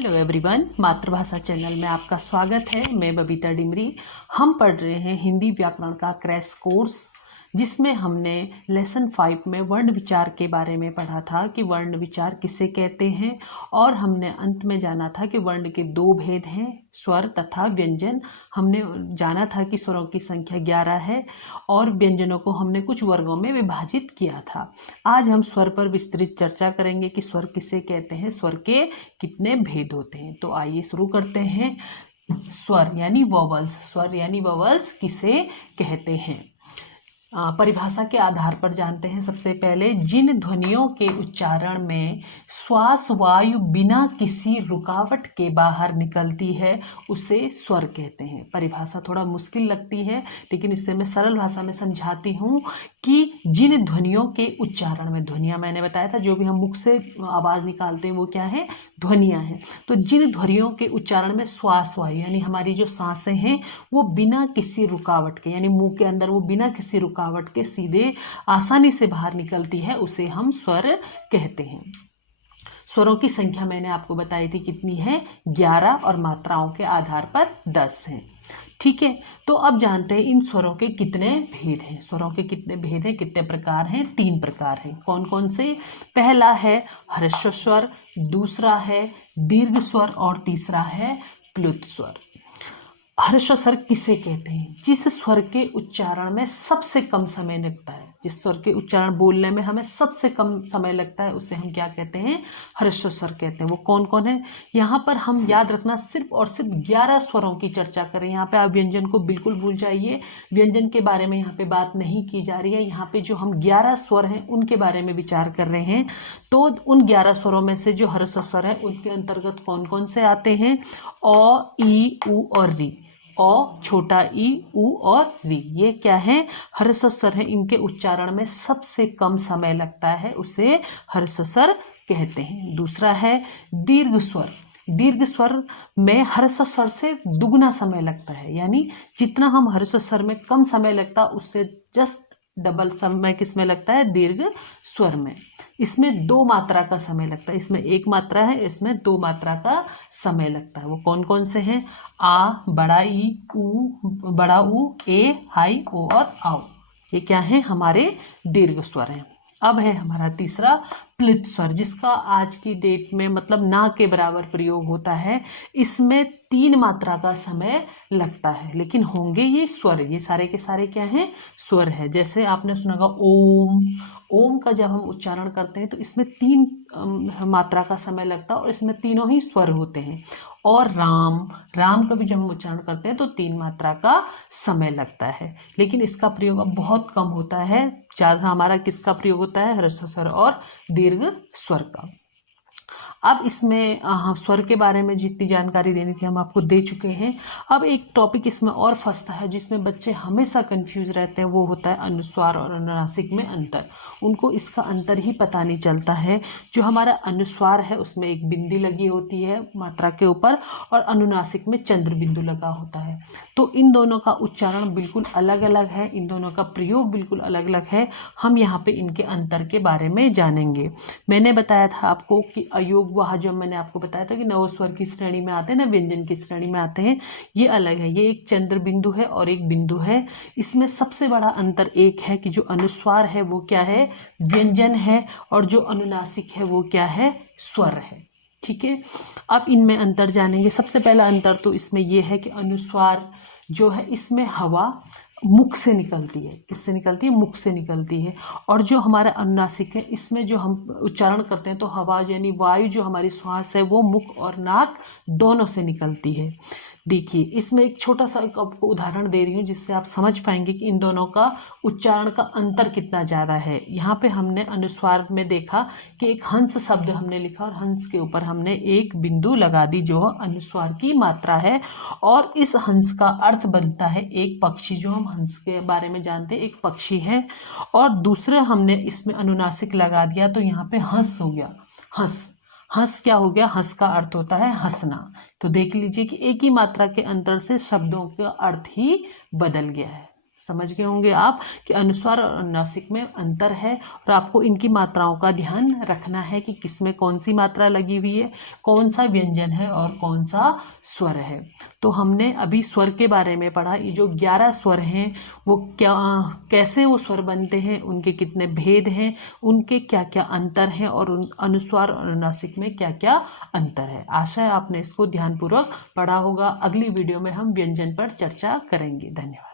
Hello everyone, मातृभाषा channel में आपका स्वागत है। मैं बबीता डिमरी। हम पढ़ रहे हैं हिंदी व्याकरण का क्रैश कोर्स, जिसमें हमने लेसन 5 में वर्ण विचार के बारे में पढ़ा था कि वर्ण विचार किसे कहते हैं, और हमने अंत में जाना था कि वर्ण के दो भेद हैं, स्वर तथा व्यंजन। हमने जाना था कि स्वरों की संख्या 11 है और व्यंजनों को हमने कुछ वर्गों में विभाजित किया था। आज हम स्वर पर विस्तृत चर्चा करेंगे कि स्वर किसे कहते हैं, स्वर के कितने भेद होते हैं। तो आइए शुरू करते हैं। स्वर यानी वोवल्स, स्वर यानी वोवल्स किसे कहते हैं, परिभाषा के आधार पर जानते हैं। सबसे पहले, जिन ध्वनियों के उच्चारण में श्वास वायु बिना किसी रुकावट के बाहर निकलती है उसे स्वर कहते हैं। परिभाषा थोड़ा मुश्किल लगती है, लेकिन इससे मैं सरल भाषा में समझाती हूँ कि जिन ध्वनियों के उच्चारण में, ध्वनियाँ मैंने बताया था जो भी हम मुख से आवाज़ निकालते हैं वो क्या है, ध्वनियाँ हैं। तो जिन ध्वनियों के उच्चारण में श्वास वायु यानी हमारी जो सांसें हैं वो बिना किसी रुकावट के, यानी मुंह के अंदर वो बिना किसी रुकावट के सीधे आसानी से बाहर निकलती है, उसे हम स्वर कहते हैं। स्वरों की संख्या मैंने आपको बताई थी कितनी है, 11, और मात्राओं के आधार पर 10 है। ठीक है, तो अब जानते हैं इन स्वरों के कितने भेद हैं। स्वरों के कितने भेद हैं, कितने प्रकार हैं, 3 प्रकार हैं। कौन कौन से? पहला है ह्रस्व स्वर, दूसरा है दीर्घ स्वर और तीसरा है प्लुत स्वर। ह्रस्व स्वर किसे कहते हैं? जिस स्वर के उच्चारण में सबसे कम समय लगता है, जिस स्वर के उच्चारण बोलने में हमें सबसे कम समय लगता है उसे हम क्या कहते हैं, ह्रस्व स्वर कहते हैं। वो कौन कौन है? यहाँ पर हम याद रखना सिर्फ और सिर्फ 11 स्वरों की चर्चा करें। यहाँ पे आप व्यंजन को बिल्कुल भूल जाइए, व्यंजन के बारे में यहाँ पे बात नहीं की जा रही है। यहाँ पे जो हम 11 स्वर हैं उनके बारे में विचार कर रहे हैं। तो उन 11 स्वरों में से जो ह्रस्व स्वर है उनके अंतर्गत कौन कौन से आते हैं? अ, ई, उ और री। अ, छोटा ई, उ और री, ये क्या है, ह्रस्व स्वर है। इनके उच्चारण में सबसे कम समय लगता है, उसे ह्रस्व स्वर कहते हैं। दूसरा है दीर्घ स्वर। दीर्घ स्वर में ह्रस्व स्वर से दुगना समय लगता है, यानी जितना हम ह्रस्व स्वर में कम समय लगता है उससे जस्ट डबल समय किसमें लगता है, दीर्घ स्वर में। इसमें 2 मात्रा का समय लगता है, इसमें 1 मात्रा है, इसमें 2 मात्रा का समय लगता है। वो कौन कौन से हैं? आ, बड़ा ई, उ, बड़ा उ, ए, हाई ओ और आओ। ये क्या है, हमारे दीर्घ स्वर हैं। अब है हमारा तीसरा प्लुत स्वर, जिसका आज की डेट में मतलब ना के बराबर प्रयोग होता है। इसमें 3 मात्रा का समय लगता है, लेकिन होंगे ये स्वर। ये सारे के सारे क्या हैं, स्वर है। जैसे आपने सुना होगा ओम। ओम का जब हम उच्चारण करते हैं तो इसमें 3 मात्रा का समय लगता है और इसमें तीनों ही स्वर होते हैं। और राम, राम का भी जब हम उच्चारण करते हैं तो 3 मात्रा का समय लगता है, लेकिन इसका प्रयोग अब बहुत कम होता है। ज़्यादा हमारा किसका प्रयोग होता है, ह्रस्व स्वर और दीर्घ स्वर का। अब इसमें स्वर के बारे में जितनी जानकारी देनी थी हम आपको दे चुके हैं। अब एक टॉपिक इसमें और फंसता है जिसमें बच्चे हमेशा कंफ्यूज रहते हैं, वो होता है अनुस्वार और अनुनासिक में अंतर। उनको इसका अंतर ही पता नहीं चलता है। जो हमारा अनुस्वार है उसमें एक बिंदी लगी होती है मात्रा के ऊपर, और अनुनासिक में चंद्र बिंदु लगा होता है। तो इन दोनों का उच्चारण बिल्कुल अलग अलग है, इन दोनों का प्रयोग बिल्कुल अलग अलग है। हम यहाँ पे इनके अंतर के बारे में जानेंगे। मैंने बताया था आपको कि अयोग वह, जब मैंने आपको बताया था कि नवस्वर की श्रेणी में आते हैं ना, व्यंजन की श्रेणी में आते हैं, ये अलग है। ये एक चंद्र बिंदु है और एक बिंदु है। इसमें सबसे बड़ा अंतर एक है कि जो अनुस्वार है वो क्या है, व्यंजन है, और जो अनुनासिक है वो क्या है, स्वर है। ठीक है, अब इनमें अंतर जानेंगे। सबसे पहला अंतर तो इसमें यह है कि अनुस्वार जो है इसमें हवा मुख से निकलती है। किससे निकलती है, मुख से निकलती है। और जो हमारा अनुनासिक है इसमें जो हम उच्चारण करते हैं तो हवा यानी वायु, जो हमारी श्वास है वो मुख और नाक दोनों से निकलती है। देखिए, इसमें एक छोटा सा एक आपको उदाहरण दे रही हूँ जिससे आप समझ पाएंगे कि इन दोनों का उच्चारण का अंतर कितना ज़्यादा है। यहाँ पे हमने अनुस्वार में देखा कि एक हंस शब्द हमने लिखा और हंस के ऊपर हमने एक बिंदु लगा दी जो अनुस्वार की मात्रा है, और इस हंस का अर्थ बनता है एक पक्षी। जो हम हंस के बारे में जानते हैं, एक पक्षी है। और दूसरा हमने इसमें अनुनासिक लगा दिया तो यहाँ पे हंस हो गया, हंस। हंस क्या हो गया, हंस का अर्थ होता है हंसना। तो देख लीजिए कि एक ही मात्रा के अंतर से शब्दों का अर्थ ही बदल गया है। समझ गए होंगे आप कि अनुस्वार और अनुनासिक में अंतर है और आपको इनकी मात्राओं का ध्यान रखना है कि किसमें कौन सी मात्रा लगी हुई है, कौन सा व्यंजन है और कौन सा स्वर है। तो हमने अभी स्वर के बारे में पढ़ा। ये जो 11 स्वर हैं वो क्या, कैसे वो स्वर बनते हैं, उनके कितने भेद हैं, उनके क्या क्या अंतर हैं और उन अनुस्वार और अनुनासिक में क्या क्या अंतर है। आशा है आपने इसको ध्यानपूर्वक पढ़ा होगा। अगली वीडियो में हम व्यंजन पर चर्चा करेंगे। धन्यवाद।